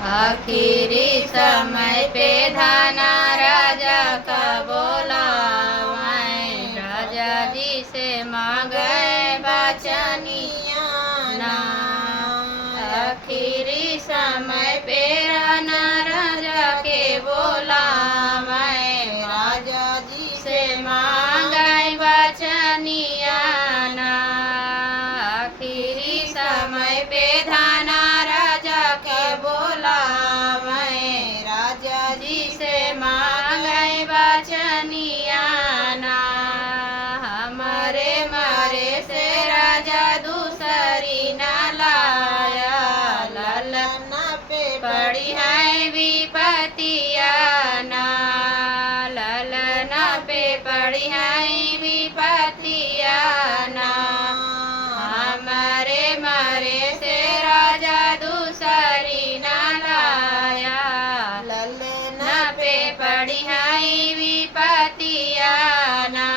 आखिरी समय पे धाना राजा का बोलावाए, राजा जी से मांगे बचनिया ना। आखिरी समय पे राना राजा के बोलावाए, राजा जी से मांगे बचनिया ना। आखिरी समय पे धाना राजा के बोलावे, राजा जी से मांगे बचनिया ना। हमारे मारे से राजा दूसरी ना लाया, ललन पे पड़ी है विपतिया ना। ललन पे पड़ी है विपतिया ना। हमारे मारे से राजा दूसरी ना लाया, ललन पे पड़ी है विपतिया ना।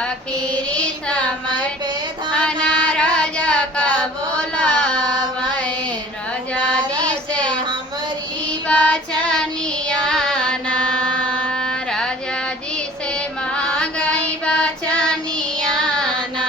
आखिरी समय पे धाना राजा का बोलावे, राजा जी से हमारी बचनिया ना। राजा जी से मांगई बचनिया ना।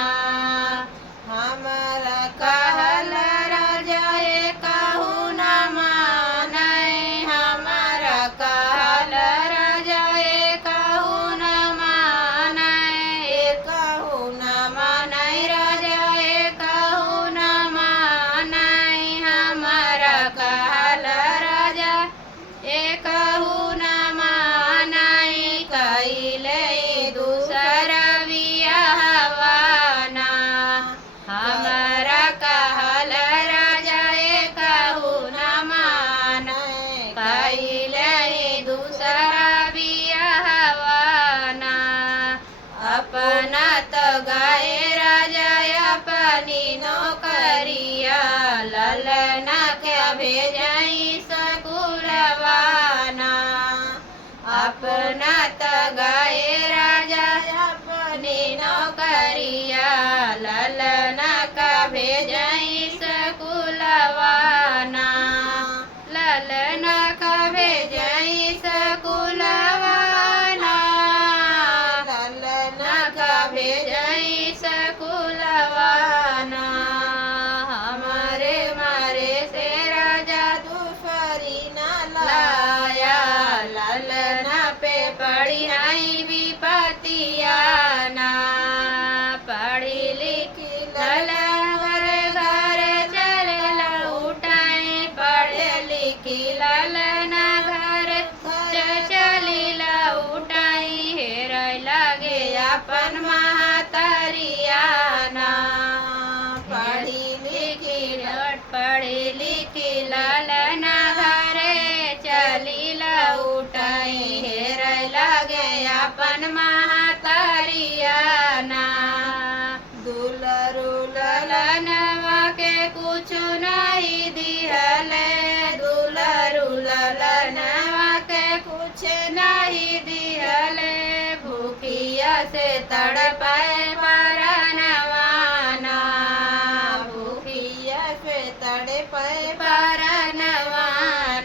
हमारा कहल राजा ये कहू न मानै, हमारा कहल राजा ये कहू न मानै। ये कहू न मानै राजा ये कहू न मानै, हमारा कहल राजा ये कहू न मानै। कैले दूसर बियाहवा ना, हमारा कहल राजा ये कहू न मानै। कैले दूसरा बियाहवा ना, अपना तो गाए राजा अपनी नौकरिया, ललना क्या भेजाई सकुलवा ना। अपना तो गाए राजा अपनी नौकरिया, ललना का भेजाई सकुलवा ना। ललना का भेजाई सकुलवा ना। ललना का भेजाई सकुलवा ना। हमारे मारे से राजा दूसरी ना लाया, ललना पे पड़ी है विपतिया ना। पढ़ी लिखी ललन घर चल उठाए, पढ़े लिखी ललन घर चली उठाई। हेर लगे अपन महतरिया ना। पढ़ी लिखी ललन घरे चली उठाई, हेर लगे अपन महतरिया ना। दुलरू ललनवा के कुछ नहीं दिहले, दुलरू ललनवा के कुछ नहीं दिहले। भूखिया से तड़पाए परनवा ना, भूखिया से तड़पाए परनवा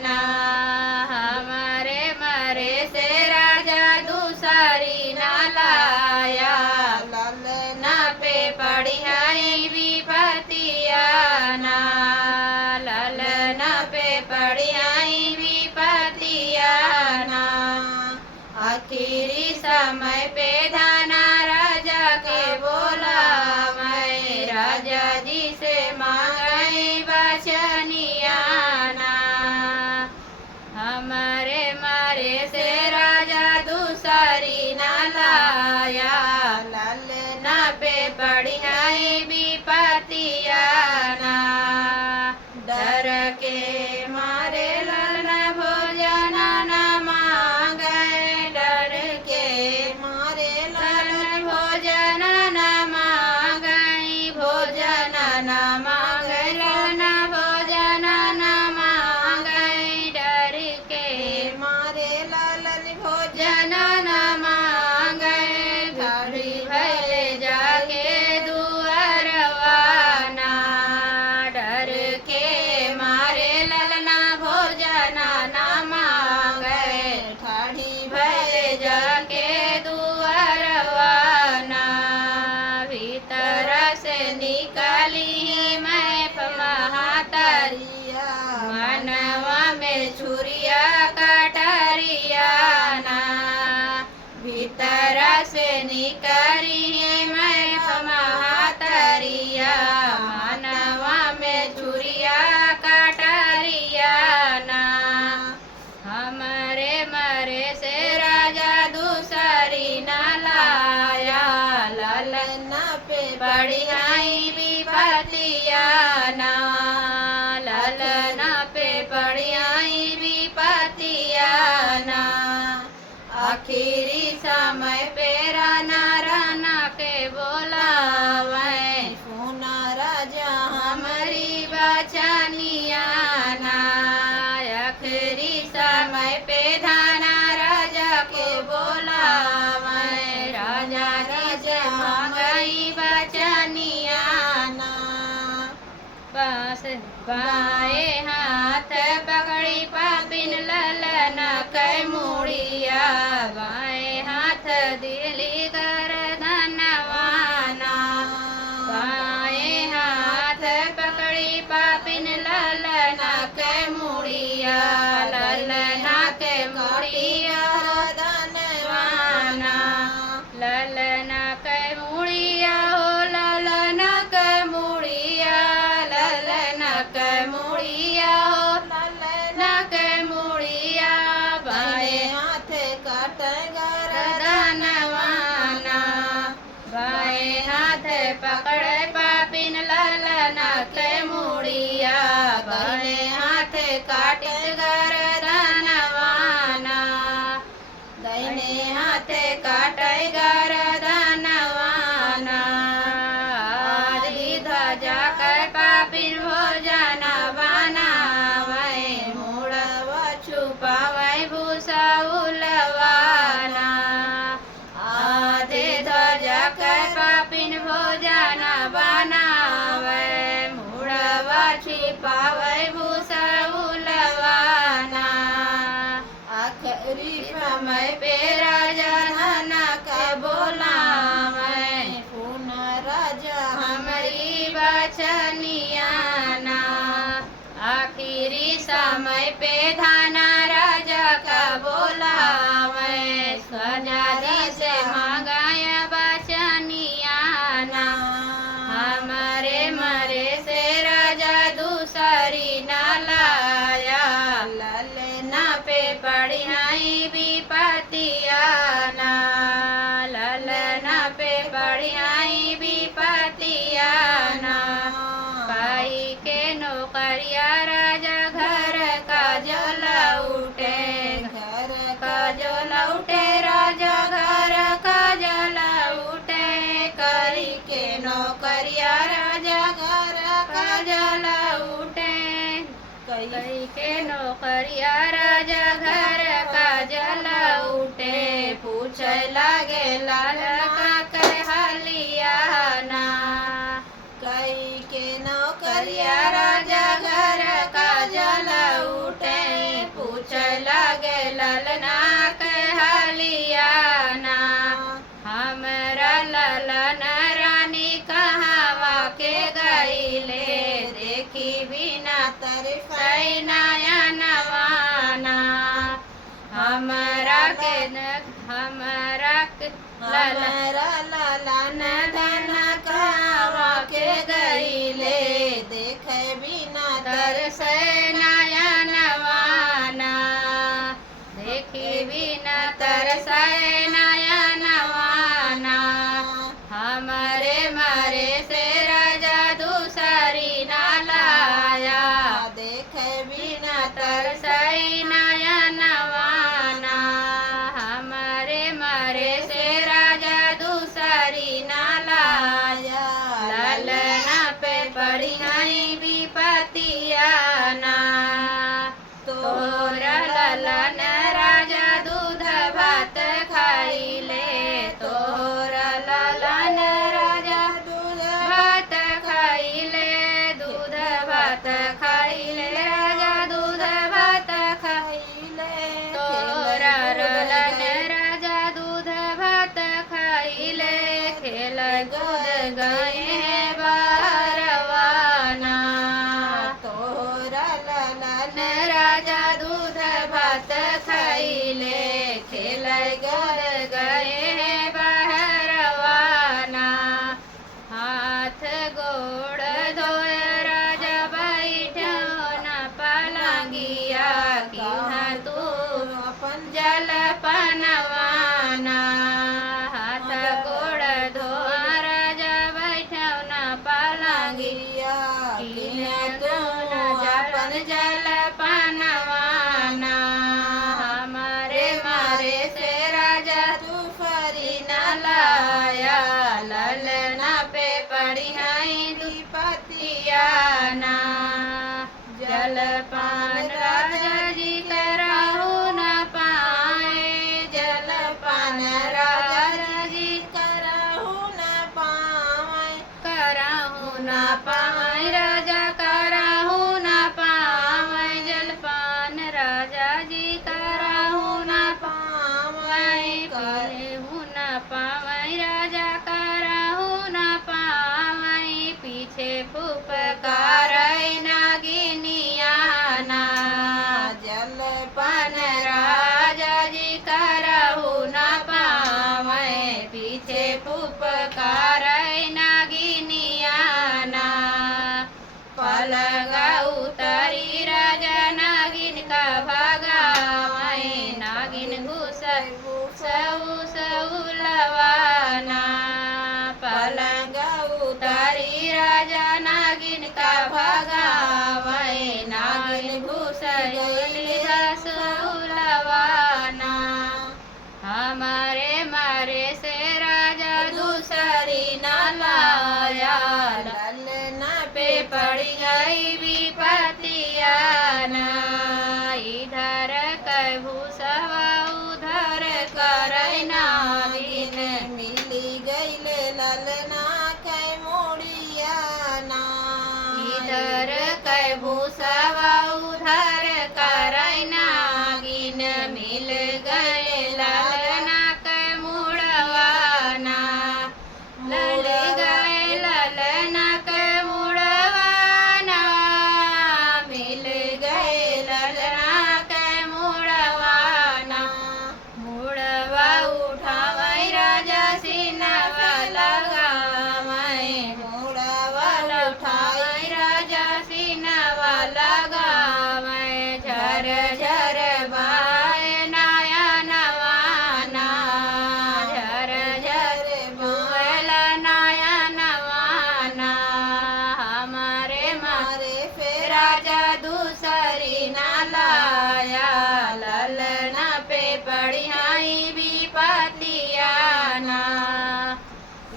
ना। हमारे मारे से राजा दूसरी ना लाया, ललना पे पड़ी है विपतिया ना। ललना पे पड़ी है विपतिया ना। आखिरी समय पे धाना राजा के बोलावे, राजा जी से मांगे बचनिया ना। हमारे मारे से राजा दूसरी ना लाया, ललना पे पड़ी है विपतिया ना। डर के मारे ललना भोजन न मांगे, डर के मारे आखिरी समय पे राना राना के बोलावे सुना राजा हमारी बचनिया ना आखिरी समय पे धाना राजा के बोलावे राजा राजा मांगई बचनिया ना बस बाए हाथ पकड़ी पापिन ललन कै मुड़िया बाए हाथ दिली कर धनवाना बाए हाथ पकड़ी पापिन ललन कै मुड़िया ललना के मुड़िया धनवाना ललना कै मुड़िया हो ललना कै मुड़िया ललना कै मुड़िया हो ललना कै मुड़िया बाए हाथ काट धनवाना बाए हाथ पकड़े पापिन ललना कै मुड़िया बाए हाथ काट गर धनवाना दाहिने हाथ काट गर धनवाना आदि ध्वजा कै पापिन भोजन बनावे मुड़वा छुपावे भूसा उलवाना आधे ध्वजा कै पापिन भोजन बनावे मुड़वा छिपावे भूसा उलवाना आखिरी समय पे राजा धन के बोलावे सुना राजा हमारी बचनिया ना आखिरी समय पे धाना राजा का बोलावे स्वजादी से मांगाया बचनिया ना हमारे मरे से राजा दूसरी ना लाया ललना पे पढ़ियाई विपतिया ना ललना पे पढ़ियाई विपतिया ना पाई के नौकरिया राजा घर का जल उठे घर का जल उठे राजा घर का जल उठे करी के नौकरिया राजा घर का जल उठे कई के नौकरिया राजा घर का जल उठे पूछे लागे लाल का कहलिया ना कई के नौकरिया राजा घर का जल उठे पूछे लागे ललना कहलिया ना हमरा ललन रानी कहावा के गईले देखी बिना तरसई नयनवाना हमरा के हमरा के हमारा ललन धन कहावा के गईले देखे बिना तरसै नयनवाना देखी बिना तरसै नयनवाना हमारे मारे से राजा दूसरी ना लाया देखे बिना तरसै नयनवाना हमारे मारे से राजा दूसरी ना लाया ललना पे पड़ी नहीं विपतिया ना तोरा ललन राजा दूध भात खाइले तोरा ललन राजा दूध भात खाइले दूध भात खाइले राजा दूध भात खाइले तोरा ललन राजा दूध भात खाइले खेल कूद गए बारवाना तोरा ललन राजा दूध भात खाइले खेल कूद गए बहरवाना हाथ गोड़ धोए राजा बैठो न पलंगिया की तू अपन जल पनवाना हाथ गोड़ धोआ राजा बैठो न पलंगिया अपन जल पनवाना हमारे मारे से राजा गईले घास उलवाना। हमारे मारे से राजा दूसरी न लाया, ललना पे पड़ गई विपतिया ना। इधर कै भूसवा उधर करई नागिन, मिली गईले ललना कै मुड़िया ना। इधर कै भूसवा उधर करई नागिन, मिल गए ललना कै मुड़वाना। लल गए ललना कै मुड़वाना, मिल गए ललना कै मुड़वाना। मुड़वा उठावई राजा सिनवा लगावई, मुड़वा उठावई राजा सिनवा लगावई। झर झर बाय नाया नवाना, झर झर बुएला नाया नवाना। हमारे मारे फेर राजा दूसरी न लाया, ललना पे पढ़ियाई विपतिया ना।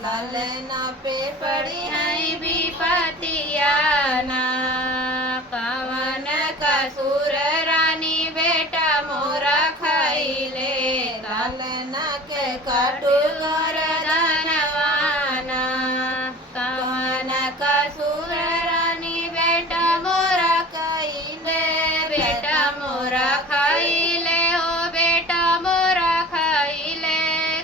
ललना पे पड़ी पढ़ियाई विपतिया ना। कवन कसूर रानी बेटा मोरा खैले, ललना के काटू काटू गरदनवाना। कवन कसूर रानी बेटा मोरा खैले, बेटा मोरा खैले, ओ बेटा मोरा खैले।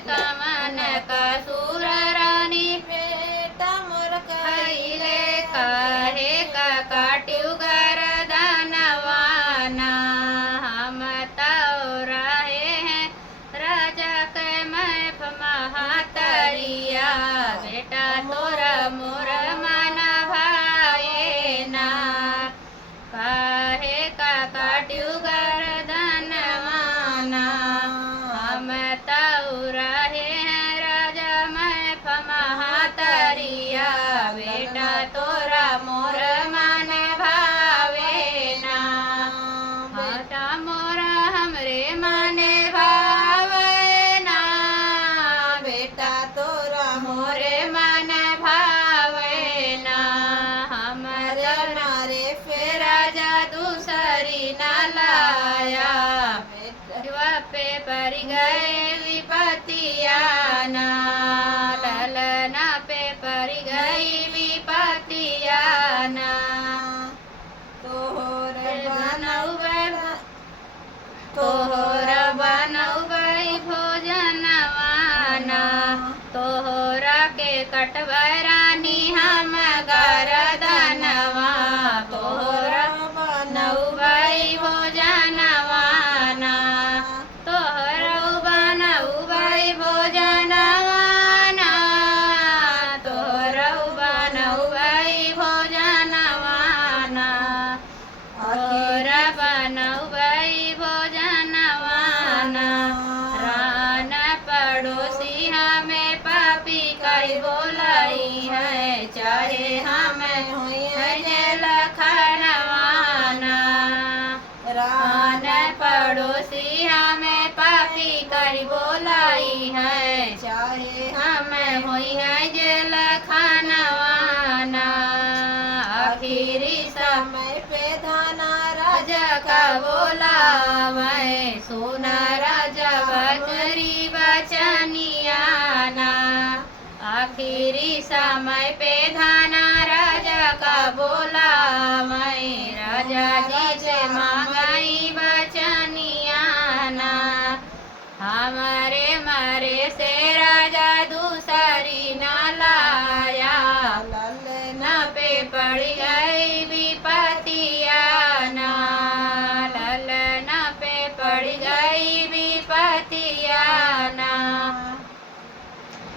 कवन कसूर रानी बेटा मोर खैले, काहे का काट्यू गरदनवाना। हम तो रहे हैं राजा के मैफ महातरिया, बेटा तोरा मोर मन भाए ना। काहे का काट्यू गरदनवाना। हम तो रहे हैं राजा मैफ महातरिया, बेटा तोरा मोर मन भावे ना। बेटा मोरा हमरे मन भावे ना, बेटा तोरा मोरे मन भावे ना। मोरे हमर मारे फेर राजा दूसरी न लाया, बेटा शिवा पे पड़ गए विपतिया ना। ललना पे पड़ गई विपतिया ना। तोहर तोहर बनौबई भोजनवाना, तोहरा के कटबै रानी हम गरदनवा। तोहरा बनौबई भोजनवाना, तोहरा बनौबई भोजनवाना। तोहरा बनौबई भोजनवाना, तोहरा बनौबई भोजनवाना। रान पड़ोसी हमें पापी कई बोलाई है, चाहे हमें हुई जेल खनवाना। रान पड़ोसी हमें पापी कई बोलाई है, चाहे हमें हुई है जेल खनवाना। आखिरी समय पे धाना राजा का बोलावे, सोना राजा बजरी बचनियाना। आखिरी समय पे धाना राजा का बोलावे, राजा जी से मांगाई बचनियाना। हम